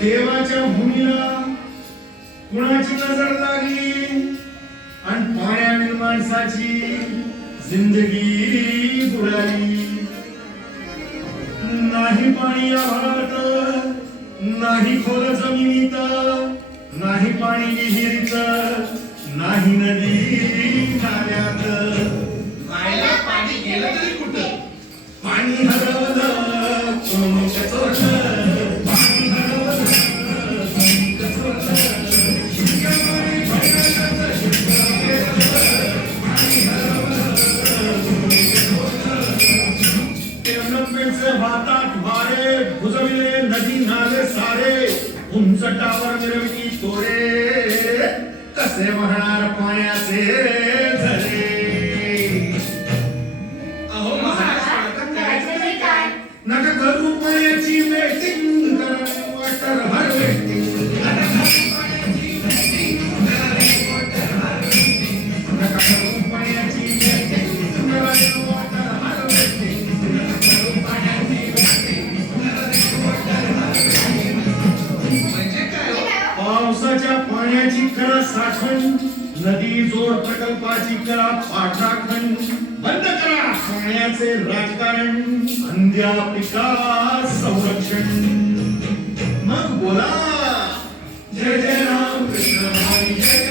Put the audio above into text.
देवाच्या भूमीला कुणाची नजर लागली आणि पाण्याने माणसाची जिंदगी बुडाली. नाही पाणी आभाळात, नाही खोल जमिनीत, नाही पाणी विहिरीत, नाही नदी नाल्यात. नाल्याला पाणी गेलं तरी कुठं? पाणी हरवलं कोणी चोरलं, पाणी हरवलं कोणी चोरलं. भातात वारे भुजविले नदी नाले सारे, उंच टावर मिरवती तोरे, कसे वाहणार पाण्याचे झरे. अहो महाराज, करायचं तरी काय? नका करू पाण्याची वेटिंग, करा वॉटर हार्वेस्टिंग. नका करू पाण्याची वेटिंग, करा वॉटर हार्वेस्टिंग. म्हणजे काय हो? पावसाच्या पाण्याची करा साठवण, नदी जोड प्रकल्पाची करा पाठराखण. बंद करा पाण्याचे राजकारण, अंध्या पिका संरक्षण. मग बोला जय जय राम कृष्ण हरी जय.